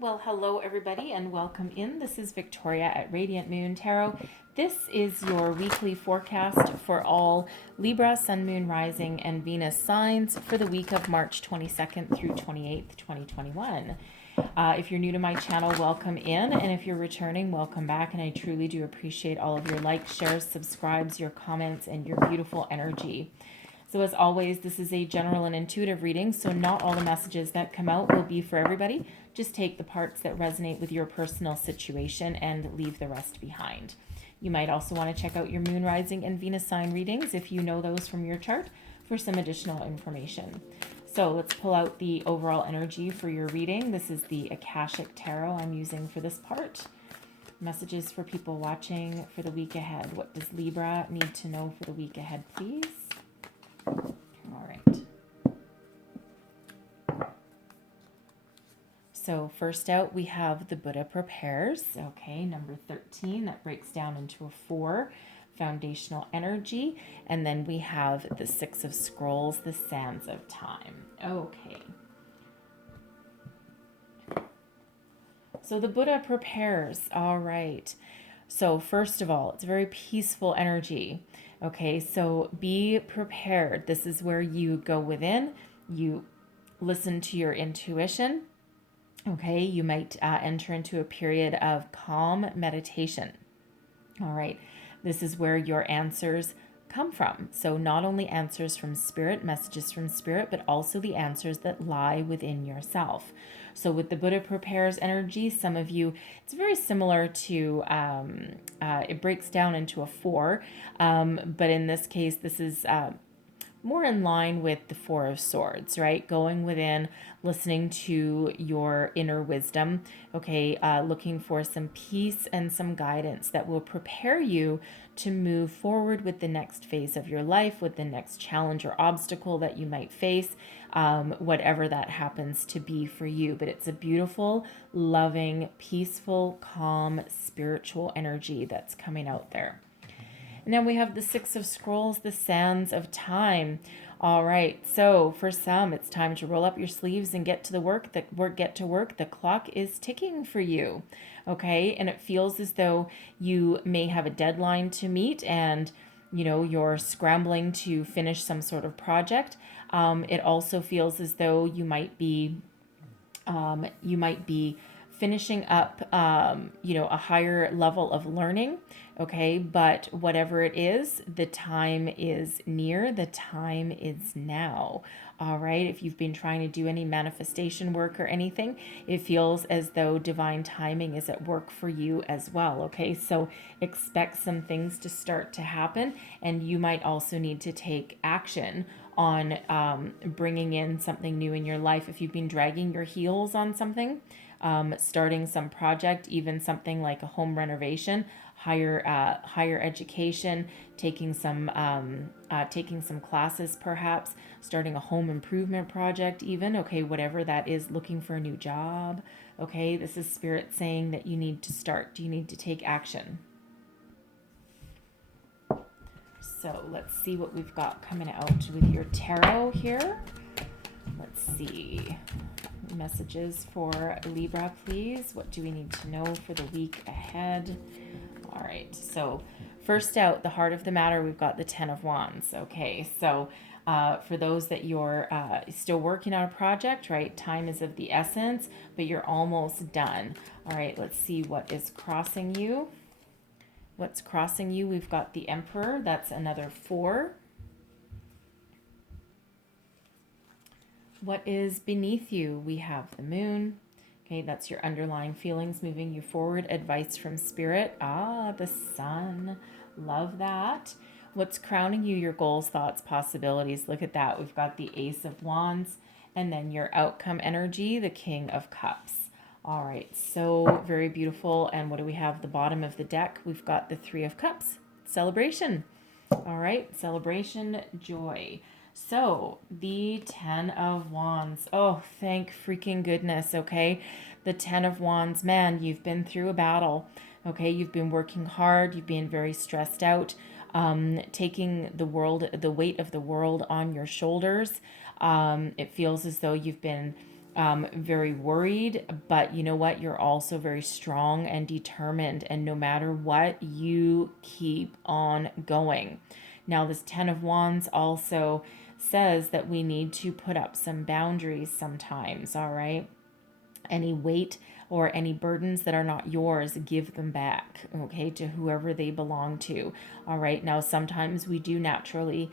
Well, hello everybody and welcome in. This is Victoria at Radiant Moon Tarot. This is your weekly forecast for all Libra, Sun, Moon, Rising, and Venus signs for the week of March 22nd through 28th, 2021. If you're new to my channel, welcome in. And if you're returning, welcome back. And I truly do appreciate all of your likes, shares, subscribes, your comments, and your beautiful energy. So as always, this is a general and intuitive reading, so not all the messages that come out will be for everybody. Just take the parts that resonate with your personal situation and leave the rest behind. You might also want to check out your Moon, Rising, and Venus sign readings if you know those from your chart for some additional information. So let's pull out the overall energy for your reading. This is the Akashic Tarot I'm using for this part. Messages for people watching for the week ahead. What does Libra need to know for the week ahead, please? All right. So first out, we have the Buddha Prepares. Okay, number 13. That breaks down into a 4. Foundational energy. And then we have the 6 of Scrolls, the Sands of Time. Okay. So the Buddha Prepares. All right. So first of all, it's a very peaceful energy. Okay, so be prepared. This is where you go within, you listen to your intuition. Okay, you might enter into a period of calm meditation. All right, this is where your answers come from. So not only answers from spirit, messages from spirit, but also the answers that lie within yourself. So with the Buddha Prepares energy, some of you, it's very similar to, it breaks down into a 4, but in this case, this is more in line with the 4 of Swords, right? Going within, listening to your inner wisdom, okay? Looking for some peace and some guidance that will prepare you to move forward with the next phase of your life, with the next challenge or obstacle that you might face, whatever that happens to be for you. But it's a beautiful, loving, peaceful, calm, spiritual energy that's coming out there. And then we have the 6 of Scrolls, the Sands of Time. All right, so for some, it's time to roll up your sleeves and get to the work. Get to work. The clock is ticking for you, okay? And it feels as though you may have a deadline to meet, and you're scrambling to finish some sort of project. It also feels as though you might be finishing up, a higher level of learning, okay? But whatever it is, the time is near, the time is now, all right? If you've been trying to do any manifestation work or anything, it feels as though divine timing is at work for you as well, okay? So expect some things to start to happen, and you might also need to take action on bringing in something new in your life. If you've been dragging your heels on something, starting some project, even something like a home renovation, higher education, taking some classes, perhaps starting a home improvement project, even, okay, whatever that is, looking for a new job, okay, this is spirit saying that you need to start, you need to take action. So let's see what we've got coming out with your tarot here. Let's see. Messages for Libra, please. What do we need to know for the week ahead? All right, so first out, the heart of the matter, we've got the 10 of Wands. Okay, so for those that you're still working on a project, right? Time is of the essence, but you're almost done. All right, let's see what is crossing you. What's crossing you? We've got the Emperor. That's another 4. What is beneath you? We have the Moon. Okay, that's your underlying feelings moving you forward. Advice from Spirit. The Sun. Love that. What's crowning you? Your goals, thoughts, possibilities. Look at that. We've got the Ace of Wands. And then your outcome energy, the King of Cups. All right, so very beautiful. And what do we have? The bottom of the deck, we've got the 3 of Cups. Celebration. All right, celebration, joy. So the 10 of Wands. Oh, thank freaking goodness, okay? The 10 of Wands, man, you've been through a battle, okay? You've been working hard. You've been very stressed out, taking the weight of the world on your shoulders. It feels as though you've been very worried, but you know what? You're also very strong and determined, and no matter what, you keep on going. Now, this Ten of Wands also says that we need to put up some boundaries sometimes, all right? Any weight or any burdens that are not yours, give them back, okay, to whoever they belong to. All right. Now, sometimes we do naturally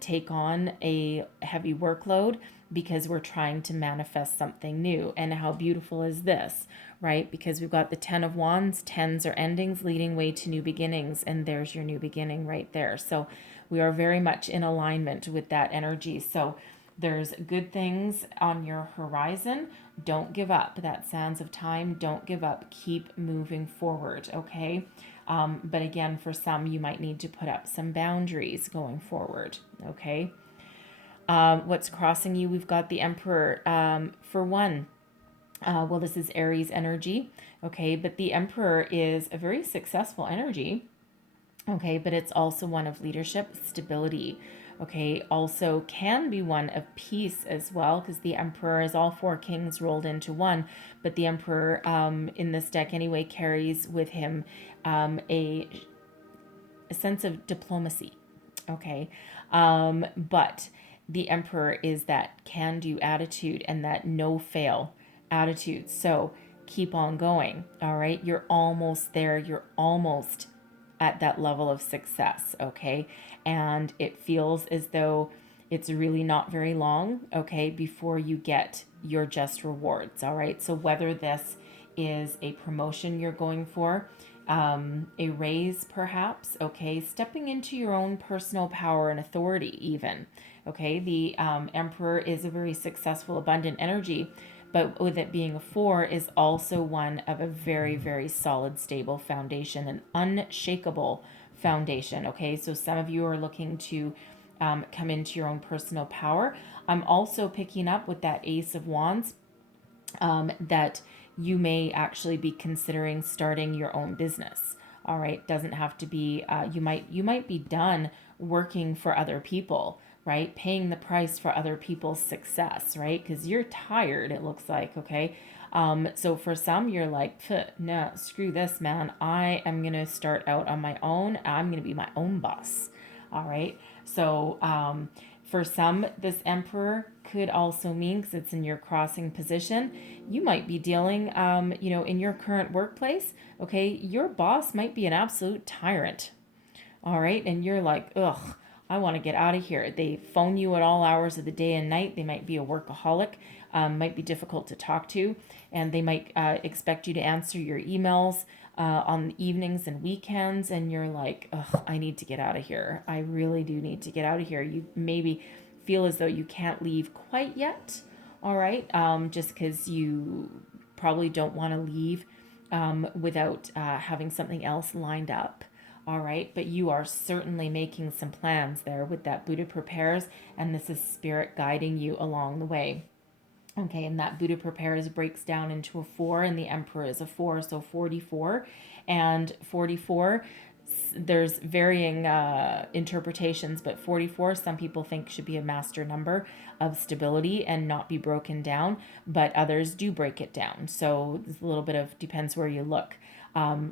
take on a heavy workload because we're trying to manifest something new. And how beautiful is this, right? Because we've got the Ten of Wands, tens are endings leading way to new beginnings. And there's your new beginning right there. So we are very much in alignment with that energy. So there's good things on your horizon. Don't give up. That sands of time. Don't give up. Keep moving forward, okay? But again, for some, you might need to put up some boundaries going forward, okay? What's crossing you? We've got the Emperor. For one, well, this is Aries energy, okay? But the Emperor is a very successful energy, okay? But it's also one of leadership, stability, okay? Also can be one of peace as well, because the Emperor is all four kings rolled into one. But the Emperor, in this deck anyway, carries with him a sense of diplomacy, okay? But the Emperor is that can-do attitude and that no-fail attitude. So keep on going, all right? You're almost there. You're almost at that level of success, okay? And it feels as though it's really not very long, okay, before you get your just rewards, all right? So whether this is a promotion you're going for, a raise perhaps, okay, stepping into your own personal power and authority even, okay? The Emperor is a very successful, abundant energy, but with it being a four is also one of a very, very solid, stable foundation, an unshakable foundation, okay? So some of you are looking to come into your own personal power. I'm also picking up with that Ace of Wands that you may actually be considering starting your own business. All right, doesn't have to be. You might be done working for other people, right? Paying the price for other people's success, right? Because you're tired. It looks like, okay. So for some, you're like, no, screw this, man. I am gonna start out on my own. I'm gonna be my own boss. All right. So for some, this Emperor could also mean, because it's in your crossing position, you might be dealing, in your current workplace, okay, your boss might be an absolute tyrant, all right, and you're like, ugh, I want to get out of here. They phone you at all hours of the day and night. They might be a workaholic, might be difficult to talk to, and they might expect you to answer your emails on the evenings and weekends, and you're like, ugh, I need to get out of here. I really do need to get out of here. You maybe feel as though you can't leave quite yet, all right, just because you probably don't want to leave without having something else lined up. All right, but you are certainly making some plans there with that Buddha prepares, and this is spirit guiding you along the way. Okay, and that Buddha prepares breaks down into a four, and the Emperor is a four, so 44. And 44, there's varying interpretations, but 44, some people think should be a master number of stability and not be broken down, but others do break it down. So it's a little bit of depends where you look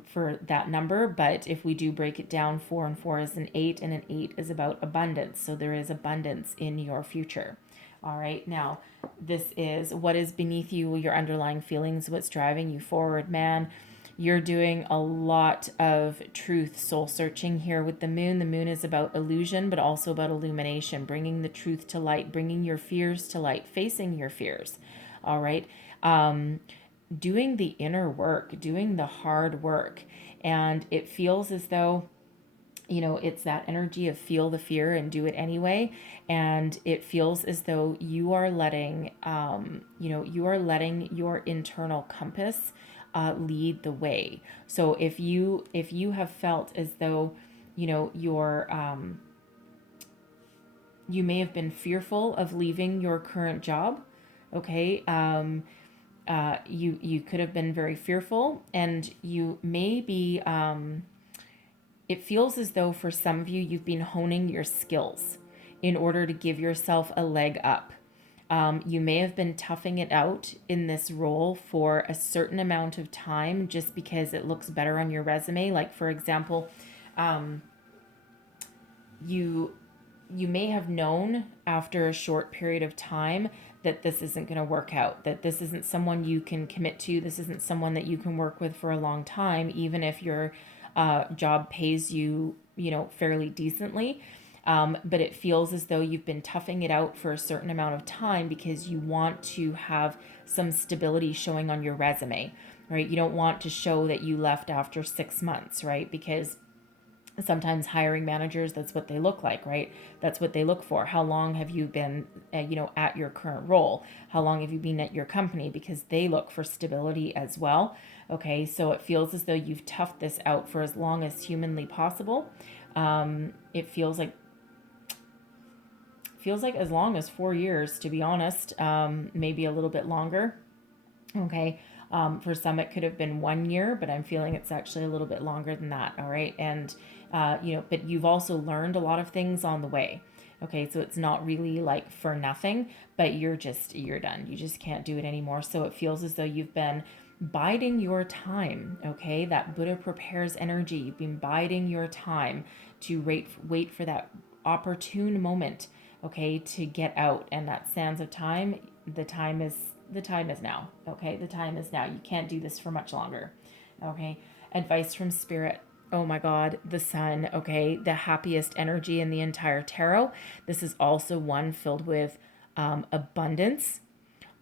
for that number. But if we do break it down, 4 and 4 is an 8, and an 8 is about abundance. So there is abundance in your future. All right, now this is what is beneath you, your underlying feelings, what's driving you forward, man. You're doing a lot of truth soul searching here with the moon. The moon is about illusion, but also about illumination, bringing the truth to light, bringing your fears to light, facing your fears. All right. Doing the inner work, doing the hard work. And it feels as though, it's that energy of feel the fear and do it anyway. And it feels as though you are letting, your internal compass lead the way. So if you have felt as though, you may have been fearful of leaving your current job, okay, you could have been very fearful, and you may be. It feels as though for some of you, you've been honing your skills in order to give yourself a leg up. You may have been toughing it out in this role for a certain amount of time just because it looks better on your resume. Like, for example, you you may have known after a short period of time that this isn't going to work out, that this isn't someone you can commit to, this isn't someone that you can work with for a long time, even if your job pays you, fairly decently. But it feels as though you've been toughing it out for a certain amount of time because you want to have some stability showing on your resume, right? You don't want to show that you left after 6 months, right? Because sometimes hiring managers, that's what they look like, right? That's what they look for. How long have you been at your current role? How long have you been at your company? Because they look for stability as well. Okay, so it feels as though you've toughed this out for as long as humanly possible. It feels like as long as 4 years, to be honest. Maybe a little bit longer. Okay. For some, it could have been 1 year, but I'm feeling it's actually a little bit longer than that. All right. And, but you've also learned a lot of things on the way. Okay. So it's not really like for nothing, but you're done. You just can't do it anymore. So it feels as though you've been biding your time. Okay. That Buddha prepares energy. You've been biding your time to wait for that opportune moment. Okay. To get out. And that sands of time, the time is now. Okay, the time is now. You can't do this for much longer. Okay, advice from spirit. Oh my God, the sun. Okay, the happiest energy in the entire tarot. This is also one filled with abundance,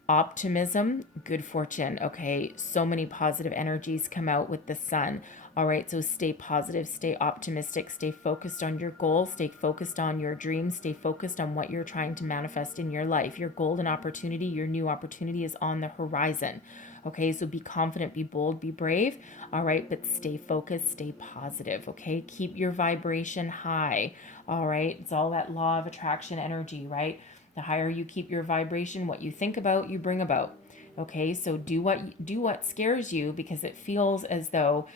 optimism, good fortune. Okay, so many positive energies come out with the sun. All right, so stay positive, stay optimistic, stay focused on your goals, stay focused on your dreams, stay focused on what you're trying to manifest in your life. Your golden opportunity, your new opportunity is on the horizon. Okay, so be confident, be bold, be brave. All right, but stay focused, stay positive. Okay, keep your vibration high. All right, it's all that law of attraction energy, right? The higher you keep your vibration, what you think about, you bring about. Okay, so do what scares you, because it feels as though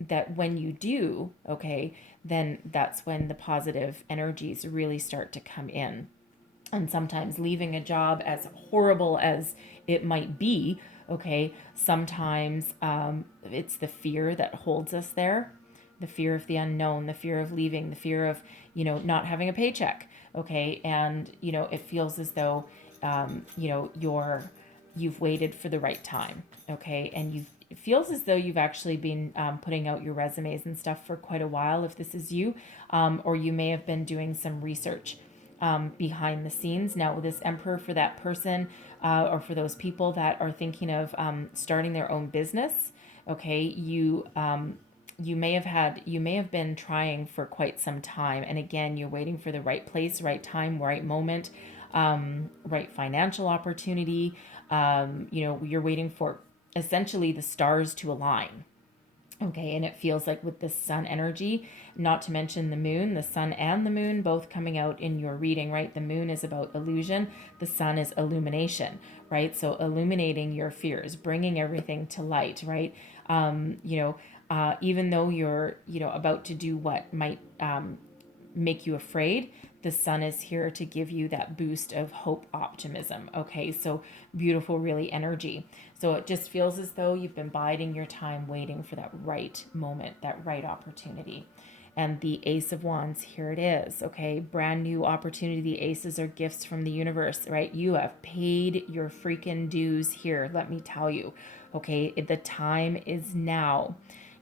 that when you do, okay, then that's when the positive energies really start to come in. And sometimes leaving a job, as horrible as it might be, okay, sometimes it's the fear that holds us there, the fear of the unknown, the fear of leaving, the fear of, not having a paycheck. Okay. And, it feels as though, you've waited for the right time. Okay. And it feels as though you've actually been putting out your resumes and stuff for quite a while, if this is you, or you may have been doing some research behind the scenes. Now, this Emperor, for that person or for those people that are thinking of starting their own business, okay, you may have been trying for quite some time, and again, you're waiting for the right place, right time, right moment, right financial opportunity. You're waiting for essentially the stars to align. Okay, and it feels like with this sun energy, not to mention the moon, the sun and the moon both coming out in your reading, right? The moon is about illusion, the sun is illumination, right? So illuminating your fears, bringing everything to light, right? Even though you're, about to do what might make you afraid, the sun is here to give you that boost of hope, optimism. Okay, so beautiful, really energy. So it just feels as though you've been biding your time, waiting for that right moment, that right opportunity. And the Ace of Wands, here it is. Okay, brand new opportunity. The aces are gifts from the universe, right? You have paid your freaking dues here, let me tell you. Okay, the time is now.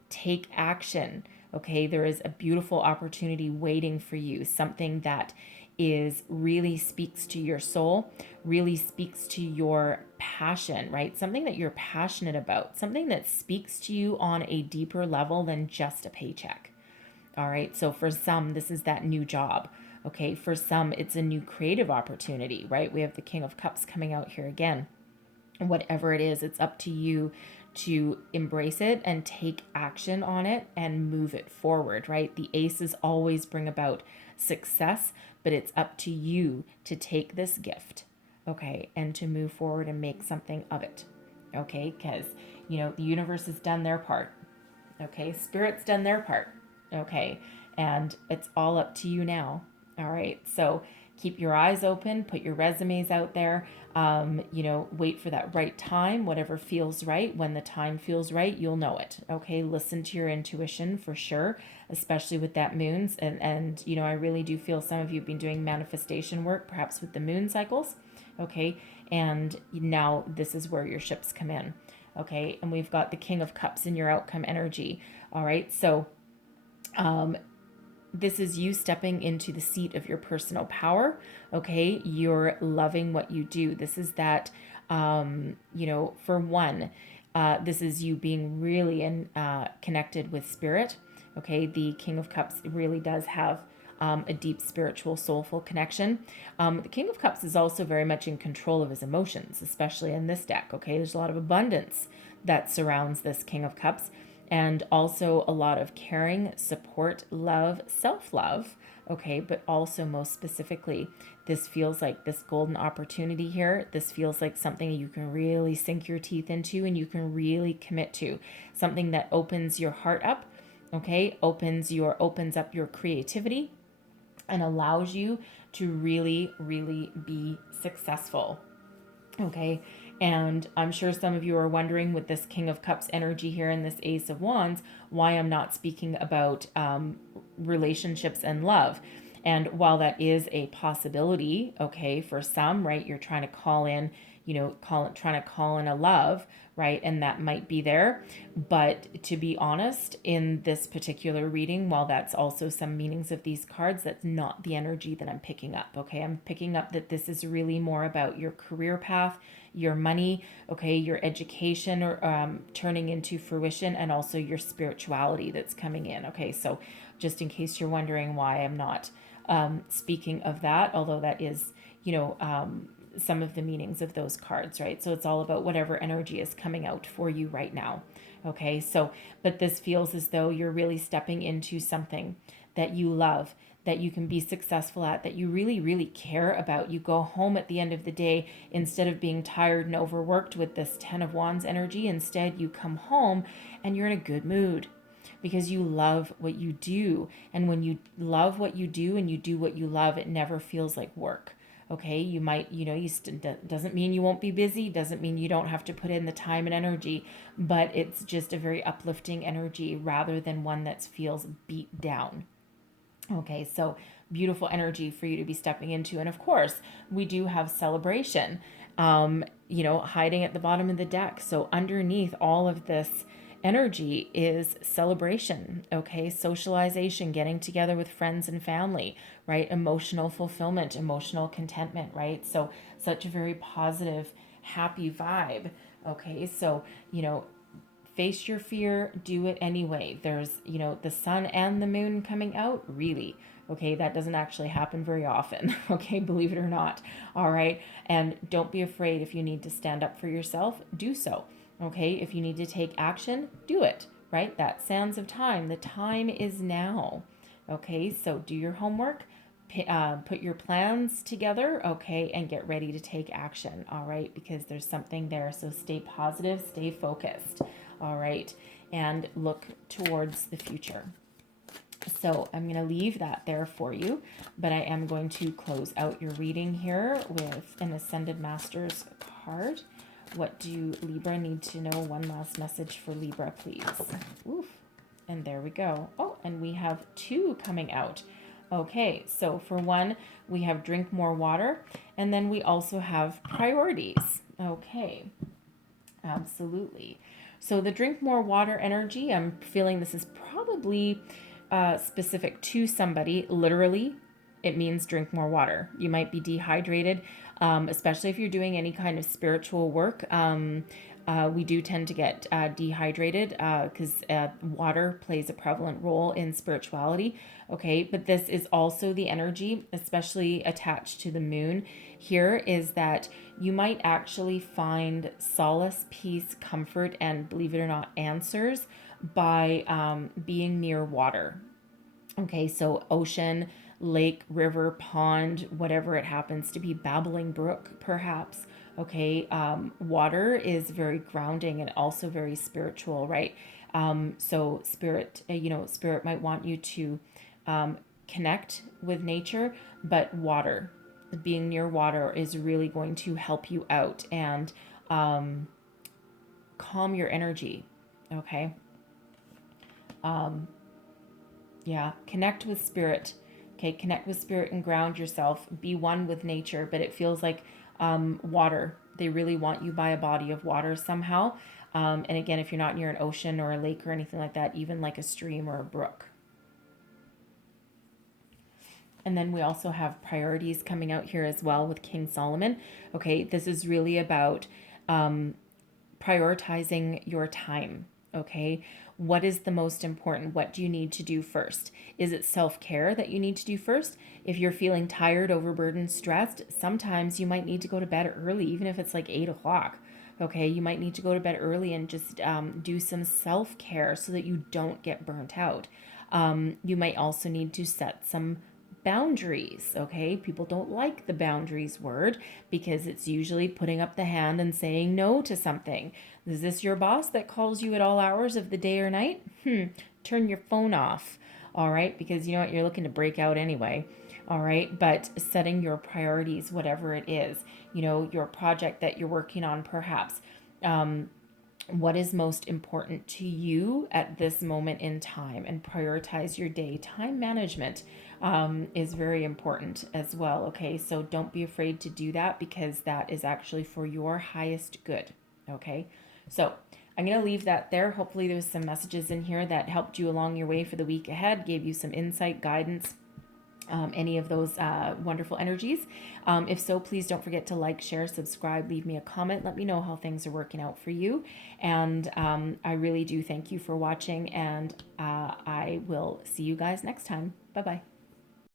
Take action. Okay, there is a beautiful opportunity waiting for you, something that really speaks to your soul, really speaks to your passion, right? Something that you're passionate about, something that speaks to you on a deeper level than just a paycheck. All right, so for some, this is that new job. Okay, for some, it's a new creative opportunity, right? We have the King of Cups coming out here again. Whatever it is, it's up to you to embrace it and take action on it and move it forward, right? The aces always bring about success, but it's up to you to take this gift, okay, and to move forward and make something of it, okay? Because, the universe has done their part, okay? Spirit's done their part, okay? And it's all up to you now, all right? So keep your eyes open, put your resumes out there, wait for that right time, whatever feels right. When the time feels right, you'll know it. Okay, listen to your intuition for sure, especially with that moons. And I really do feel some of you have been doing manifestation work, perhaps with the moon cycles. Okay, and now this is where your ships come in. Okay, and we've got the King of Cups in your outcome energy. All right, so this is you stepping into the seat of your personal power. Okay, you're loving what you do. This is that, for one, this is you being really connected with spirit. Okay, the King of Cups really does have a deep spiritual, soulful connection. The King of Cups is also very much in control of his emotions, especially in this deck. Okay, there's a lot of abundance that surrounds this King of Cups, and also a lot of caring, support, love, self-love. Okay, but also most specifically, this feels like this golden opportunity here. This feels like something you can really sink your teeth into and you can really commit to. Something that opens your heart up, okay, opens up your creativity and allows you to really, really be successful. Okay, and I'm sure some of you are wondering with this King of Cups energy here and this Ace of Wands, why I'm not speaking about relationships and love. And while that is a possibility, okay, for some, right, you're trying to call in, trying to call in a love, right, and that might be there. But to be honest, in this particular reading, while that's also some meanings of these cards, that's not the energy that I'm picking up. Okay, I'm picking up that this is really more about your career path, your money, okay, your education, or turning into fruition, and also your spirituality that's coming in. Okay, so just in case you're wondering why I'm not speaking of that, although that is, some of the meanings of those cards, right? So it's all about whatever energy is coming out for you right now. Okay, so, but this feels as though you're really stepping into something that you love, that you can be successful at, that you really, really care about. You go home at the end of the day, instead of being tired and overworked with this Ten of Wands energy, instead you come home and you're in a good mood because you love what you do. And when you love what you do and you do what you love, it never feels like work. Okay, you might, doesn't mean you won't be busy, doesn't mean you don't have to put in the time and energy, but it's just a very uplifting energy rather than one that feels beat down. Okay, so beautiful energy for you to be stepping into. And of course, we do have celebration, hiding at the bottom of the deck. So underneath all of this energy is celebration, okay? Socialization, getting together with friends and family, right? Emotional fulfillment, emotional contentment, right? So such a very positive, happy vibe, okay? So, face your fear, do it anyway. There's, the sun and the moon coming out, really. Okay, that doesn't actually happen very often. Okay, believe it or not. All right, and don't be afraid. If you need to stand up for yourself, do so. Okay, if you need to take action, do it, right? That sands of time. The time is now. Okay, so do your homework, put your plans together, okay, and get ready to take action, all right? Because there's something there. So stay positive, stay focused, all right? And look towards the future. So I'm going to leave that there for you, but I am going to close out your reading here with an Ascended Masters card. What do Libra need to know? One last message for Libra, please. Oof. And there we go. Oh, and we have two coming out. Okay, so for one, we have drink more water, and then we also have priorities. Okay, absolutely. So the drink more water energy, I'm feeling this is probably specific to somebody. Literally, it means drink more water. You might be dehydrated, especially if you're doing any kind of spiritual work. We do tend to get dehydrated because water plays a prevalent role in spirituality. Okay, but this is also the energy, especially attached to the moon here, is that you might actually find solace, peace, comfort, and believe it or not, answers by being near water. Okay, so ocean, lake, river, pond, whatever it happens to be, babbling brook, perhaps. Okay, water is very grounding and also very spiritual, right? So spirit, spirit might want you to connect with nature, but water, being near water is really going to help you out and calm your energy. Okay. Yeah. Connect with spirit. Okay. Connect with spirit and ground yourself. Be one with nature. But it feels like water. They really want you by a body of water somehow. And again, if you're not near an ocean or a lake or anything like that, even like a stream or a brook. And then we also have priorities coming out here as well with King Solomon. Okay, this is really about prioritizing your time. Okay, what is the most important? What do you need to do first? Is it self-care that you need to do first? If you're feeling tired, overburdened, stressed, sometimes you might need to go to bed early, even if it's like 8 o'clock. Okay, you might need to go to bed early and just do some self-care so that you don't get burnt out. You might also need to set some boundaries. Okay, people don't like the boundaries word because it's usually putting up the hand and saying no to something. Is this your boss that calls you at all hours of the day or night? Turn your phone off. All right, because you know what, you're looking to break out anyway. All right, but setting your priorities, whatever it is, you know, your project that you're working on, perhaps. What is most important to you at this moment in time, and prioritize your day. Time management is very important as well. Okay, so don't be afraid to do that because that is actually for your highest good. Okay, so I'm going to leave that there. Hopefully there's some messages in here that helped you along your way for the week ahead, gave you some insight, guidance, any of those wonderful energies. If so, please don't forget to like, share, subscribe, leave me a comment. Let me know how things are working out for you. And I really do thank you for watching, and I will see you guys next time. Bye-bye.